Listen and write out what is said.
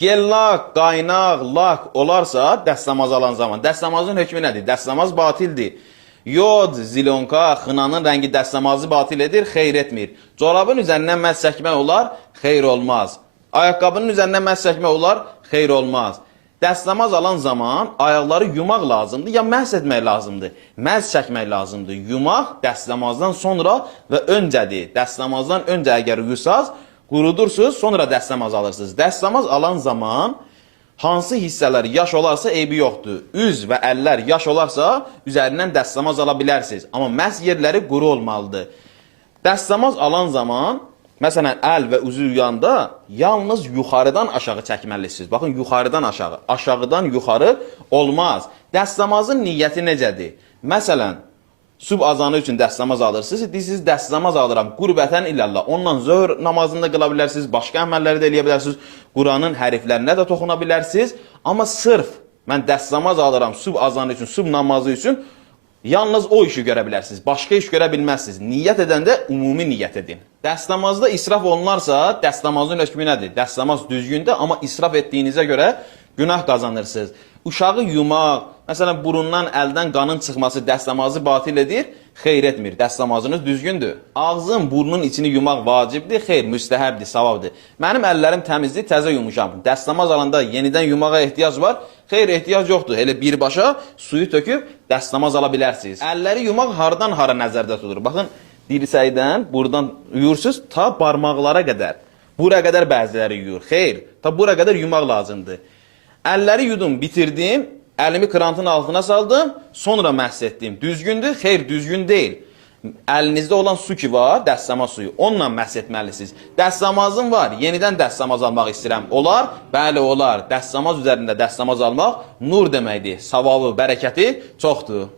Gel lak, qaynaq, lak olarsa dəstəmaz alan zaman. Dəstəmazın hökmü nədir? Dəstəmaz batildir. Yod, zilonka, xınanın rəngi dəstəmazı batil edir, xeyr etmir. Corabın üzərindən məhz çəkmək olar, xeyr olmaz. Ayaqqabının üzərindən məhz çəkmək olar, xeyr olmaz. Dəstəmaz alan zaman ayaqları yumaq lazımdır, ya məhz etmək lazımdır. Məhz çəkmək lazımdır. Yumaq dəstəmazdan sonra və öncədir. Dəstəmazdan öncə əgər yusaz, qurudursuz, sonra dəstəmaz alırsınız. Dəstəmaz alan zaman hansı hissələr yaş olarsa eybi yoxdur. Üz və əllər yaş olarsa üzərindən dəstəmaz ala bilərsiniz. Amma məhz yerləri quru olmalıdır. Dəstəmaz alan zaman, məsələn, əl və üzü yuyanda yalnız yuxarıdan aşağı çəkməlisiniz. Baxın, yuxarıdan aşağı, aşağıdan yuxarı olmaz. Dəstəmazın niyyəti necədir? Məsələn, sübh azanı üçün dəstəmaz alırsınız. Siz dəstəmaz alıram qurbətən illallah. Onunla zöhr namazını da qıla bilərsiniz, başqa əməlləri də eləyə bilərsiniz. Quranın hərflərinə də toxuna bilərsiniz. Amma sırf mən dəstəmaz alıram sübh azanı üçün, sübh namazı üçün yalnız o işi görə bilərsiniz. Başqa iş görə bilməzsiniz. Niyyət edəndə ümumi niyyət edin. Dəstəmazda israf olunarsa, dəstəmazın hökmü nədir? Dəstəmaz düzgündür, amma israf etdiyinizə görə günah qazanırsınız. Uşağı yumaq, məsələn, burundan, əldən qanın çıxması dəstəmazı batil edir, xeyr etmir. Dəstəmazınız düzgündür. Ağzın, burnun içini yumaq vacibdir, xeyr, müstəhəbdir, savabdır. Mənim əllərim təmizdir, təzə yumuşam. Dəstəmaz alanda yenidən yumağa ehtiyac var, xeyr, ehtiyac yoxdur. Elə birbaşa suyu töküb dəstəmaz ala bilərsiniz. Əlləri yumaq hardan hara nəzərdə tutulur? Baxın, dirsəkdən, buradan yuyursunuz ta barmaqlara qədər. Bura qədər bəziləri yuyur. Xeyr, ta bura qədər yumaq lazımdır. Əlləri yudum, bitirdim, əlimi krantın altına saldım, sonra məhz etdim. Düzgündür, xeyr, düzgün deyil. Əlinizdə olan su ki var, dəstəmaz suyu, onunla məhz etməlisiniz. Dəstəmazım var, yenidən dəstəmaz almaq istəyirəm. Olar? Bəli, olar. Dəstəmaz üzərində dəstəmaz almaq nur deməkdir. Savabı, bərəkəti çoxdur.